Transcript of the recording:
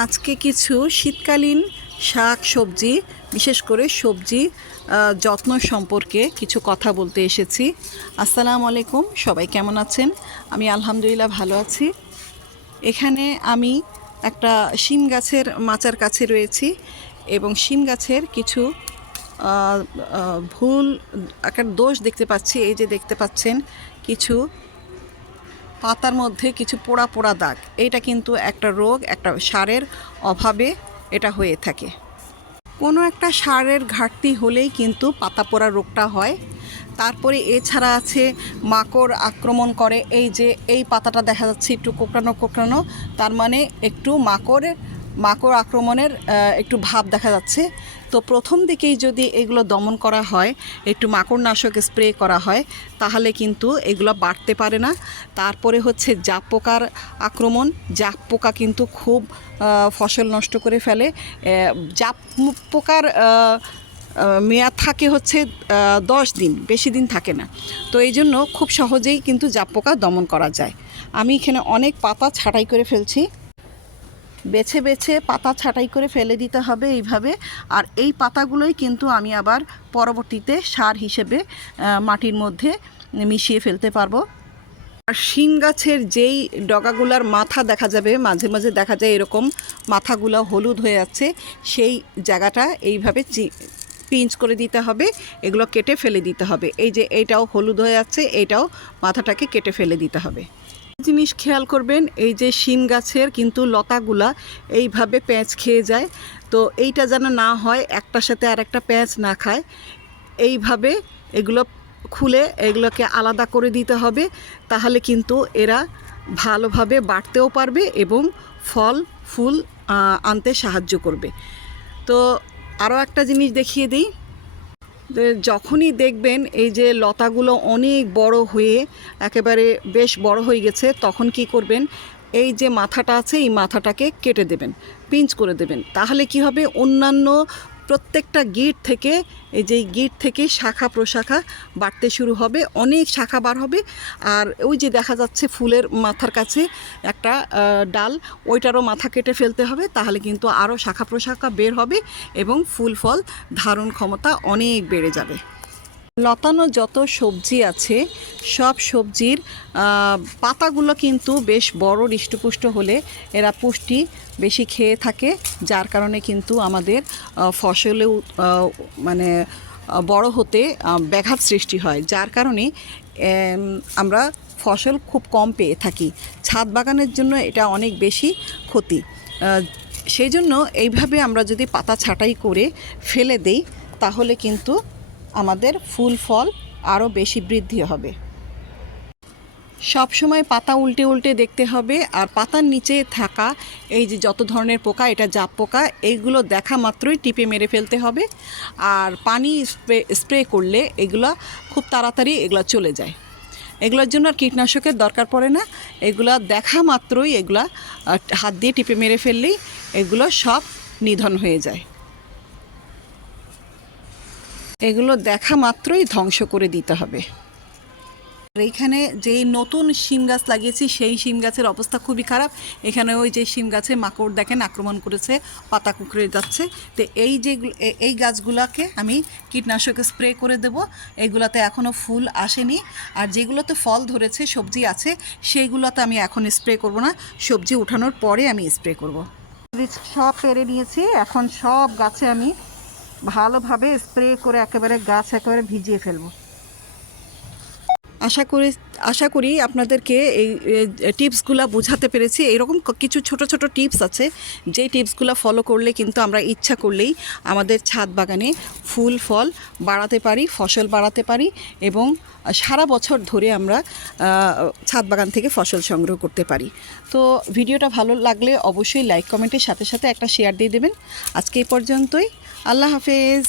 আজকে কিছু শীতকালীন শাক, সবজি, বিশেষ করে সবজি যত্ন সম্পর্কে কিছু কথা বলতে এসেছি। আসসালামু আলাইকুম, সবাই কেমন আছেন? আমি আলহামদুলিল্লাহ ভালো আছি। এখানে আমি একটা শিম গাছের মাচার কাছে রয়েছি এবং শিম গাছের কিছু ভুল, একটা দোষ দেখতে পাচ্ছি। এই যে দেখতে পাচ্ছেন, কিছু পাতার মধ্যে কিছু পোড়া পোড়া দাগ। এটা কিন্তু একটা রোগ, একটা সারের অভাবে এটা হয়ে থাকে। কোনো একটা সারের ঘাটতি হলেই কিন্তু পাতা পোড়া রোগটা হয়। তারপরে এছাড়া আছে মাকড় আক্রমণ করে। এই যে, এই পাতাটা দেখা যাচ্ছে একটু কোকড়ানো কোকড়ানো, তার মানে একটু মাকড় মাকড় আক্রমণের একটু ভাব দেখা যাচ্ছে। তো প্রথম দিকেই যদি এগুলো দমন করা হয়, একটু মাকড়নাশক স্প্রে করা হয়, তাহলে কিন্তু এগুলো বাড়তে পারে না। তারপরে হচ্ছে জাপ পোকার আক্রমণ। জাপ পোকা কিন্তু খুব ফসল নষ্ট করে ফেলে। জাপ পোকার মেয়াদ থাকে হচ্ছে দশ দিন, বেশি দিন থাকে না। তো এই জন্য খুব সহজেই কিন্তু জাপ পোকা দমন করা যায়। আমি এখানে অনেক পাতা ছাঁটাই করে ফেলছি। বেছে বেছে পাতা ছাঁটাই করে ফেলে দিতে হবে এইভাবে। আর এই পাতাগুলোই কিন্তু আমি আবার পরবর্তীতে সার হিসেবে মাটির মধ্যে মিশিয়ে ফেলতে পারব। আর শিম গাছের যেই ডগাগুলার মাথা দেখা যাবে, মাঝে মাঝে দেখা যায় এরকম মাথাগুলো হলুদ হয়ে যাচ্ছে সেই জায়গাটা এইভাবে পিঞ্চ করে দিতে হবে, এগুলো কেটে ফেলে দিতে হবে। এই যে এইটাও হলুদ হয়ে যাচ্ছে এইটাও মাথাটাকে কেটে ফেলে দিতে হবে। জিনিস খেয়াল করবেন, এই যে শিম গাছের কিন্তু লতাগুলা এইভাবে প্যাঁচ খেয়ে যায়। তো এইটা যেন না হয়, একটার সাথে আর একটা প্যাঁচ না খায়। এইভাবে এগুলো খুলে এগুলোকে আলাদা করে দিতে হবে, তাহলে কিন্তু এরা ভালোভাবে বাড়তেও পারবে এবং ফল, ফুল আনতে সাহায্য করবে। তো আরও একটা জিনিস দেখিয়ে দিই। যখনই দেখবেন এই যে লতাগুলো অনেক বড় হয়ে একেবারে বেশ বড় হয়ে গেছে, তখন কি করবেন? এই যে মাথাটা আছে, এই মাথাটাকে কেটে দেবেন, পিঞ্চ করে দেবেন। তাহলে কি হবে? অন্যান্য প্রত্যেকটা গিট থেকে, এই যে গিট থেকে শাখা প্রশাখা বাড়তে শুরু হবে, অনেক শাখা বার হবে। আর ওই যে দেখা যাচ্ছে ফুলের মাথার কাছে একটা ডাল, ওইটারও মাথা কেটে ফেলতে হবে, তাহলে কিন্তু আরও শাখা প্রশাখা বের হবে এবং ফুল ফল ধারণ ক্ষমতা অনেক বেড়ে যাবে। লতানো যত সবজি আছে, সব সবজির পাতাগুলো কিন্তু বেশ বড় হৃষ্টপুষ্ট হলে এরা পুষ্টি বেশি খেয়ে থাকে যার কারণে কিন্তু আমাদের আহ, ফসলে মানে বড় হতে ব্যাঘাত সৃষ্টি হয়। যার কারণে আমরা ফসল খুব কম পেয়ে থাকি। ছাদ বাগানের জন্য এটা অনেক বেশি ক্ষতি। সেই জন্য এইভাবে আমরা যদি পাতা ছাঁটাই করে ফেলে দেই তাহলে কিন্তু আমাদের ফুল ফল আরও বেশি বৃদ্ধি হবে। সব সময় পাতা উল্টে উল্টে দেখতে হবে আর পাতার নিচে থাকা এই যে যত ধরনের পোকা, এটা জাপ পোকা, এইগুলো দেখা মাত্রই টিপে মেরে ফেলতে হবে। আর পানি স্প্রে স্প্রে করলে এগুলো খুব তাড়াতাড়ি এগুলো চলে যায়। এগুলোর জন্য আর কীটনাশকের দরকার পড়ে না। এগুলো দেখা মাত্রই এগুলা হাত দিয়ে টিপে মেরে ফেললেই এগুলো সব নিধন হয়ে যায়। এগুলো দেখা মাত্রই ধ্বংস করে দিতে হবে। এইখানে যেই নতুন শিম গাছ লাগিয়েছি, সেই শিম গাছের অবস্থা খুবই খারাপ। এখানে ওই যে শিম গাছে মাকড় দেখেন, আক্রমণ করেছে, পাতা কুকড়ে যাচ্ছে। তো এই যে এই গাছগুলোকে আমি কীটনাশক স্প্রে করে দেব। এইগুলোতে এখনও ফুল আসেনি। আর যেগুলোতে ফল ধরেছে, সবজি আছে, সেইগুলোতে আমি এখন স্প্রে করব না। সবজি উঠানোর পরে আমি স্প্রে করব। সব পেরে নিয়েছি। এখন সব গাছে আমি ভালোভাবে স্প্রে করে একেবারে গাছ একেবারে ভিজিয়ে ফেলব। আশা করি আশা করি আপনাদেরকে এই টিপসগুলো বোঝাতে পেরেছি। এরকম কিছু ছোট ছোট টিপস আছে। যেই টিপসগুলো ফলো করলে কিন্তু আমরা ইচ্ছা করলেই আমাদের ছাদ বাগানে ফুল, ফল বাড়াতে পারি, ফসল বাড়াতে পারি এবং সারা বছর ধরে আমরা ছাদ বাগান থেকে ফসল সংগ্রহ করতে পারি। তো ভিডিওটা ভালো লাগলে অবশ্যই লাইক, কমেন্টের সাথে সাথে একটা শেয়ার দিয়ে দেবেন। আজকে এই পর্যন্তই। আল্লাহ হাফেজ।